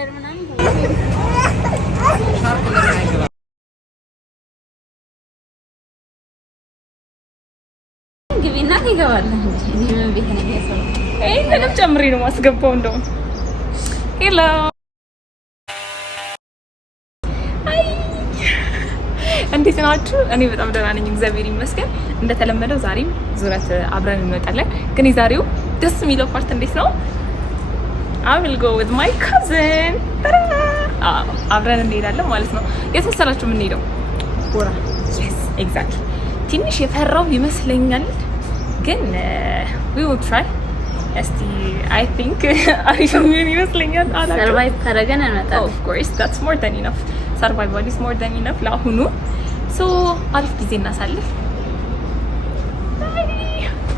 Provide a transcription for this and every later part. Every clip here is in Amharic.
ከለር ምናምን ግቢና ይገባል እንጂ ምን ቤት ነው ያሰው ምንም ጨምሬ ነው ማስገባው እንደውም ሄሎ እንዴት ናችሁ? እኔ በጣም ደህና ነኝ፣ እግዚአብሔር ይመስገን። እንደተለመደው ዛሬም ዙረት አብረን እንመጣለን። ግን የዛሬው ደስ የሚለው ፓርት እንዴት ነው? I will go with my cousin። አብረን እንሄዳለን ማለት ነው። የት መሰላችሁ የምንሄደው? ቦራ። yes exactly። ትንሽ የፈራው ይመስለኛል ግን we will try። እስቲ I think አሪፍ ምን ይመስለኛል አላውቅም። ሰርቫይቭ ካደረገን እንመጣለን። of course that's more than enough። survival is more than enough ለአሁኑ። ሶ አሪፍ ጊዜ እናሳልፍ።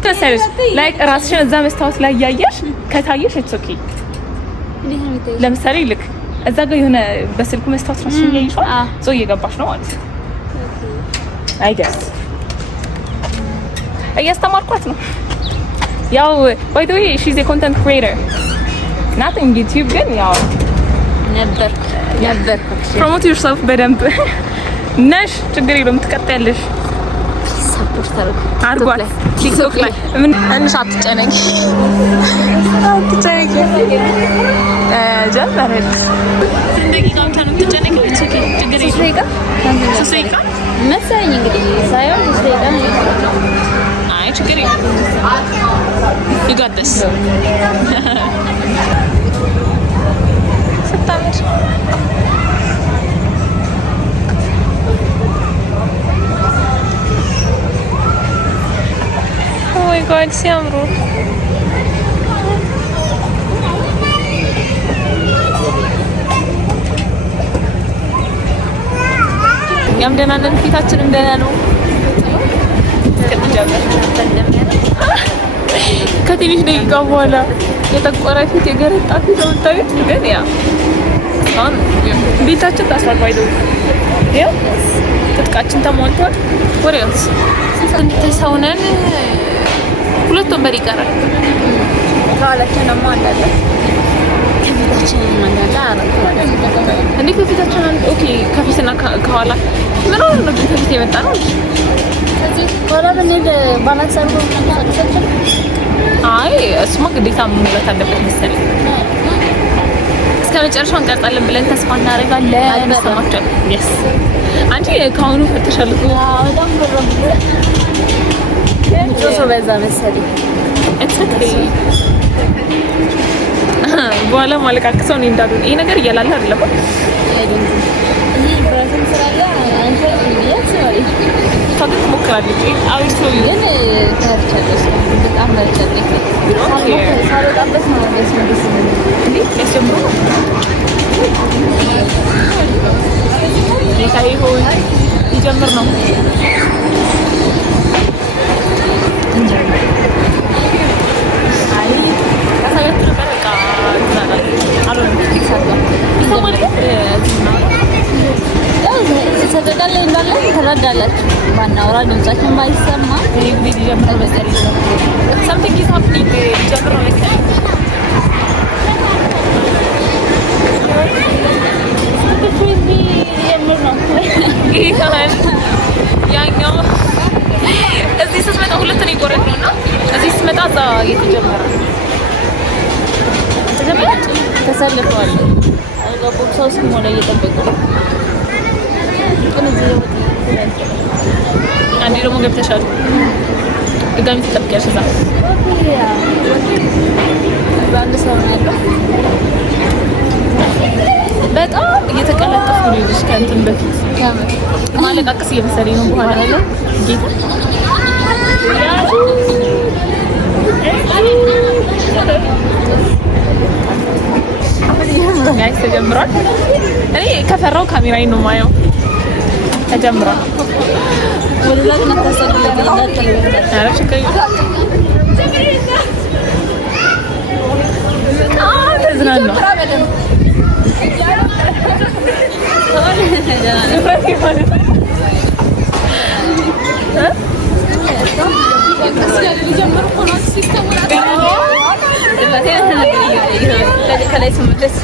ተሰልሽ ላይክ ራስሽን እዛ መስታወት ላይ ያያሽ ከታየሽ it's okay። ለምሳሌ ልክ እዛ ጋር የሆነ በስልኩ መስታወት ራስሽን ያይሽው ሶ እየገባሽ ነው ማለት ነው። አይ ገስ እያስተማርኳት ነው። ያው by the way she's a content creator not in YouTube ግን ያው ነበር promote yourself በደንብ ነሽ ችግር የለውም ትቀጥያለሽ። ሰፖርት አድርጓት ቲክቶክ ላይ ምን እንሽ አትጨነቂ ጀመረች ደቂቃው ታኑ ትጨነቂ ኦኬ ችግር የለውም ሶስት መሰለኝ እንግዲህ ሳይሆን ነው አይ ችግር የለውም you got this ስታምር oh my god ሲያምሩ ያም ደህና ነን ፊታችንም ደህና ነው እስከምንጀምር ከትንሽ ደቂቃ በኋላ የጠቆረ ፊት የገረጣ ፊት ወጣት ግን ያ አሁን ቤታችን ታስፋፋይዶ ያ ትጥቃችን ተሟልቷል። ወሬውስ ተሰውነን ሁለት ወንበር ይቀራል። ከኋላችን ደግሞ አለ ከፊታችን ማለት አራት ማለት እንዴ ከፊታችን አንድ ኦኬ ከፊትና ከኋላ ምን ሆነ ነው ከፊት የመጣ ነው ከዚህ ኋላ በነደ ባላንስ አድርጎ ተሰጥቷል። አይ እሱማ ግዴታ መሙላት አለበት መሰለኝ። እስከ መጨረሻው እንቀርጻለን ብለን ተስፋ እናደርጋለን። ሰማችሁ? yes አንቺ ከአሁኑ ፈተሻለሁ። በጣም በረም ጆሶ በዛ መሰለኝ it's okay በኋላ ማለቃቀሰው ነው እንዳሉን ይሄ ነገር እያላለ አይደለም ይሄ ብራዝም ስራላ አንተ ይያስዋል ታዲያ ትሞክራለች አሁን ሰው ግን ታርቻለሽ በጣም በርቻለሽ ሳልወጣበት ነው በስንብስ እንዴ ከጀምሮ ጌታዬ ሆይ ይጀምር ነው እንጂ አይ ታሳያት ተበረቃ ይዛላል አሎን ተደጋለ እንዳለ ተረዳላችሁ ባናወራ ድምጻችን ባይሰማ ይሄ ቪዲዮ ጀምሮ መሰለኝ something is happening ጀምሮ መሰለኝ ያኛው እዚህ ስትመጣ ሁለት ነው የቆረጥነው እና እዚህ ስትመጣ እዛ እየተጀመረ ተሰልፈዋል። አልገቡም ሰው እስኪሞላ እየጠበቁ ነው። አንዴ ደግሞ ገብተሻል ድጋሚ ትጠብቂያለሽ እዛ በአንድ ሰው ነው ያለው። በጣም እየተቀላጠፉ ነው ልጅ ከእንትን በፊት ማለቃቀስ እየመሰለኝ ነው በኋላ አለ ጌታ ጋይስ ተጀምሯል። እኔ ከፈራው ካሜራዬን ነው ማየው። ተጀምሯል። ወላሂ እናታሰብልኝ እንዳትለኝ አረፍ ከይ ተዝናና ከላይ ስምልስ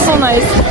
So nice.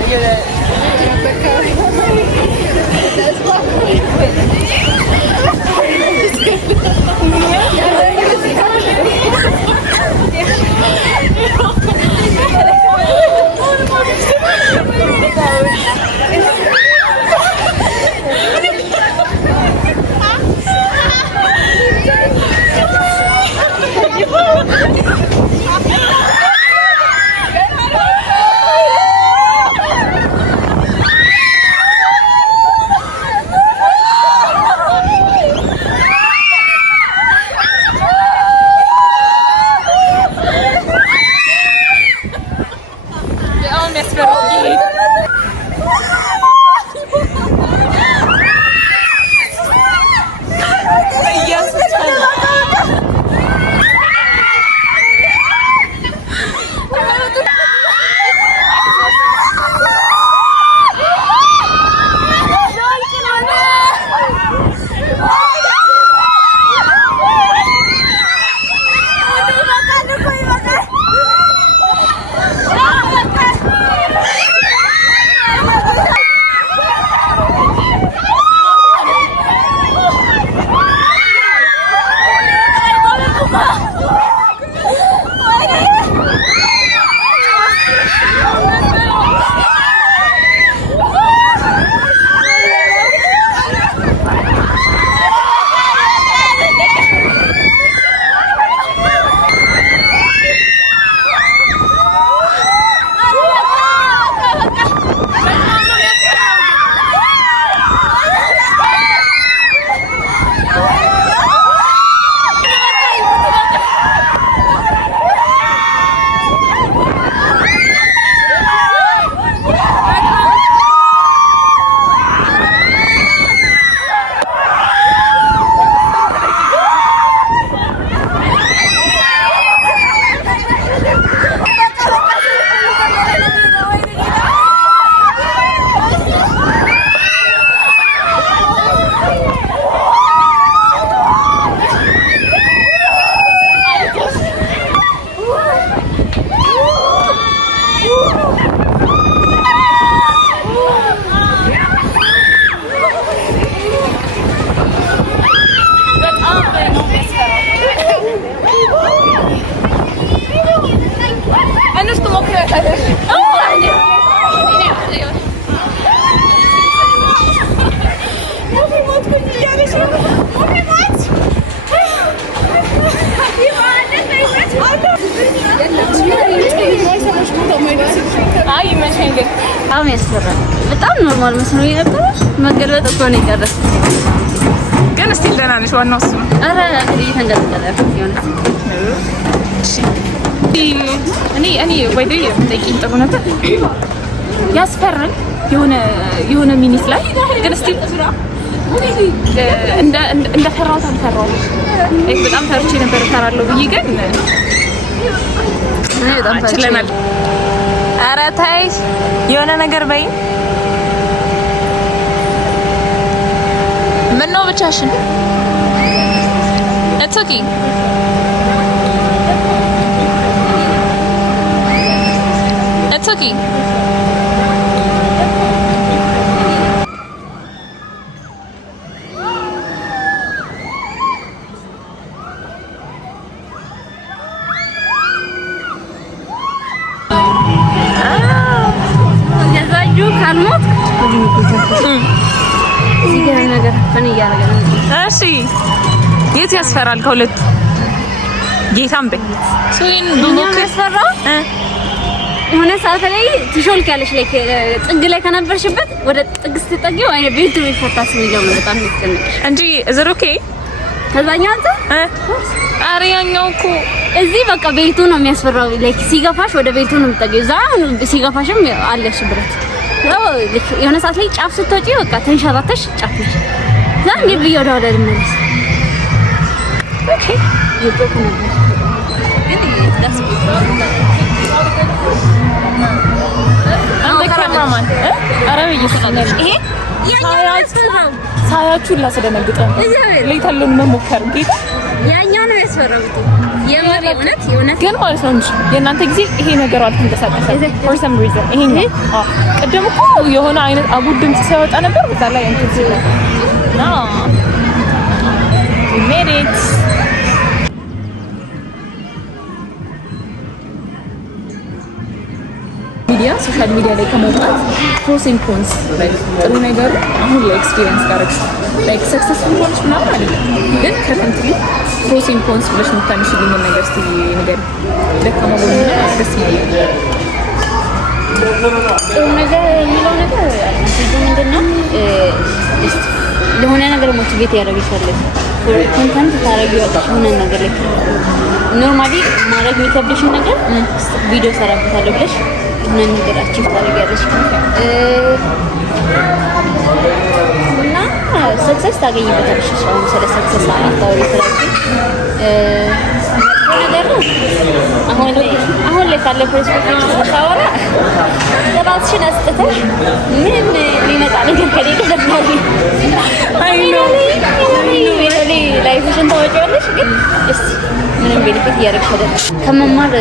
በጣም ኖርማል መስሎኝ ነበር። መገለጥ እኮ ነው የቀረው። ግን እስቲ ደህና ነሽ? ዋናው እሱ ነው። ኧረ እየተንገለጠለ ይሆናል። እሺ እኔ ወይዴ ጠይቂኝ ጥሩ ነበር። ያስፈራል የሆነ ሚኒት ላይ ግን እስቲ እንደ ፈራሁት አልፈራሁም። በጣም ፈርቼ ነበር እፈራለሁ ብዬ ግን በጣም ችለናል። ኧረ ተይ የሆነ ነገር በይ። ምነው ብቻሽን? It's okay. It's okay. ካልሞት እዚህ ጋር ነገር ፈን እያደረገ ነው። እሺ የት ያስፈራል ከሁለቱ? ጌታም በይ ሱይን ዱሞክ ያስፈራ የሆነ ሰዓት ላይ ትሾልኪያለሽ ላይ ጥግ ላይ ከነበርሽበት ወደ ጥግ ስትጠጊው አይነ ቤቱ ይፈታስ ነው በጣም ይስከነሽ እንጂ እዘር ኦኬ ከዛኛው አንተ አሪያኛው እኮ እዚህ በቃ ቤቱ ነው የሚያስፈራው። ላይክ ሲገፋሽ ወደ ቤቱ ነው የምትጠጊው። እዛው ሲገፋሽም አለሽ ብረት ያው የሆነ ሰዓት ላይ ጫፍ ስትወጪ በቃ ተንሸራተሽ ጫፍ ነሽ። ዛን ግቢ ወደ ልመለስ ኦኬ ይቆጥ ነበር ግን በየሰላም ይሄ ሳያችሁ ላስደነግጠን ለይታለን መሞከር ጌታ ያኛው ነው ያስፈራው የእውነት ግን ማለት ነው እንጂ የእናንተ ጊዜ ይሄ ነገር አልተንቀሳቀሰም for some reason ይሄ ቅድም እኮ የሆነ አይነት አጉል ድምጽ ሲያወጣ ነበር በዛ ላይ እንትን ሲል ና we made it ሚዲያ ሶሻል ሚዲያ ላይ ከመውጣት ፕሮስ ኤንድ ኮንስ ላይክ ጥሩ ነገር አሁን ላይ ኤክስፒሪየንስ ጋርክ ላይክ ሰክሰስፉል ሆንሽ ምናምን አይደለም ግን ከረንትሊ ፕሮስ ኤንድ ኮንስ ብለሽ የምታነሺልኝ ነገር እስቲ ንገሪኝ። ደካማ ጎንና ደስ ይላል ጥሩ ነገር የሚለው ነገር ምንድን ነው? ለሆነ ነገር ሞቲቬት ያደርግሻል። ኮንተንት ታረጊዋለሽ ሆነ ነገር ላይ ኖርማሊ ማድረግ የሚከብድሽን ነገር ቪዲዮ ሰራበታለሁ ብለሽ ሆነ ነገር አቺቭ ታደርጊያለሽ እና ሰክሰስ ታገኝበታለሽ። አሁን ስለ ሰክሰስ አታውሪ ስለዚህ ነገር ነው። አሁን ላይ ካለ ፐርስፔክቲቭ ተሻወራ ራስሽን አስጥተሽ ምን ሊመጣ ነገር ከሌለ ደብዳቤ ላይፍሽን ታወጪዋለሽ ግን እስቲ ምንም ቤኒፊት እያደረግሽ አይደለም ከመማር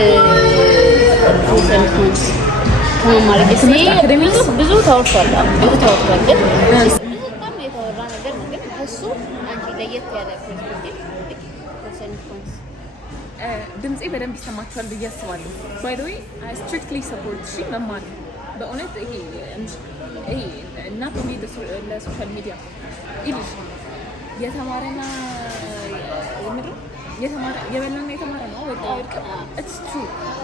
ኮንሰንትንስ ከመማር ብዙ ተወርቷል ግን በጣም የተወራ ነገር ነው ግን እሱ አንቺ ለየት ያለ ፐርስፔክቲቭ ኮንሰንትንስ ድምጼ በደንብ ይሰማችኋል ብዬ አስባለሁ። ባይ ዘ ዌይ አይ ስትሪክትሊ ሰፖርት ሺ መማር በእውነት ይሄ እና ለሶሻል ሚዲያ ይልሽ የተማረና ምንድን የተማረ የበላና የተማረ ነው ወጣ ወርቅ ኢትስ ትሩ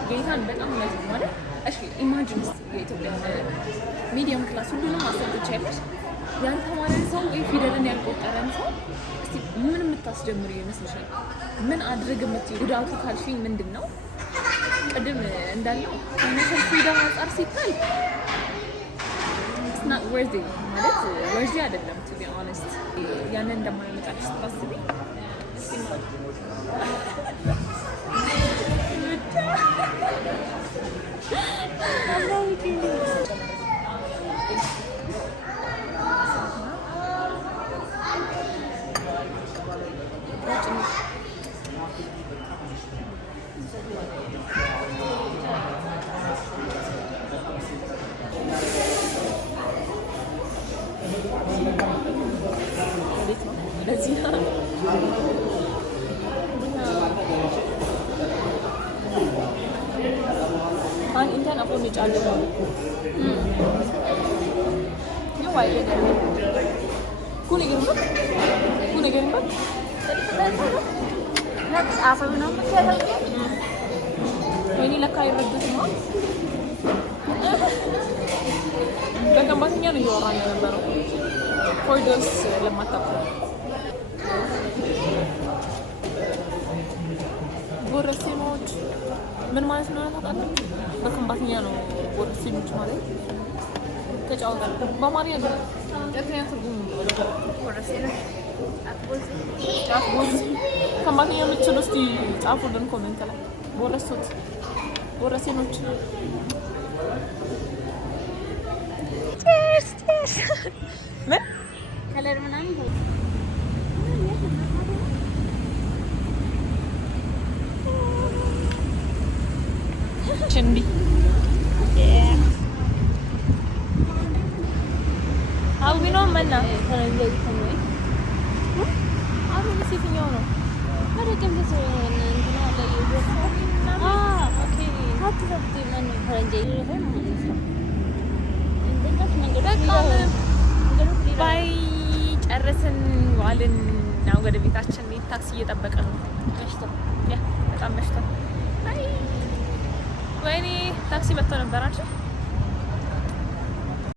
ጌታን በጣም ነው ማለት እሺ ኢማጂን የኢትዮጵያ ሚዲየም ክላስ ሁሉንም ማስተማር ያለሽ ያልተማረን ሰው ወይ ፊደልን ያልቆጠረን ሰው እስቲ ምን የምታስጀምሩ ይመስልሻል? ምን አድርግ የምትይ ጉዳቱ ካልሽኝ ምንድን ነው? ቅድም እንዳለው ከነሰል ፍሪደም አንጻር ሲታይ it's not worthy ማለት worthy አይደለም to be honest ያንን እንደማይመጣልሽ ታስቢ ወይኔ ለካ አይረዱትም ነው በከምባተኛ ነው እያወራን የነበረው ፎርዶስ ለማታውቁ ቦረሴኖች ምን ማለት ነው ታውቃለህ? በከምባተኛ ነው ቦረሴኖች ማለት ተጫውተን በአማርኛ ነው የትኛው ትርጉም ቦረሴኖች ከማንኛ የምትችሉ እስቲ ጻፉልን ኮሜንት ላይ ቦረሴኖች ምን ከለር ምናምን ችንዲ አውቢኖ መና አሁን ሲትኛው ነው አረቀም ተሰውና እንትና ላይ ኦኬ ታጥተት ማን ፈረንጆ ይሆን ባይ ጨረስን ዋልን ነው ወደ ቤታችን ታክሲ እየጠበቀ ነው በጣም መሽቷል ወይኔ ታክሲ መጥቶ ነበር አይደል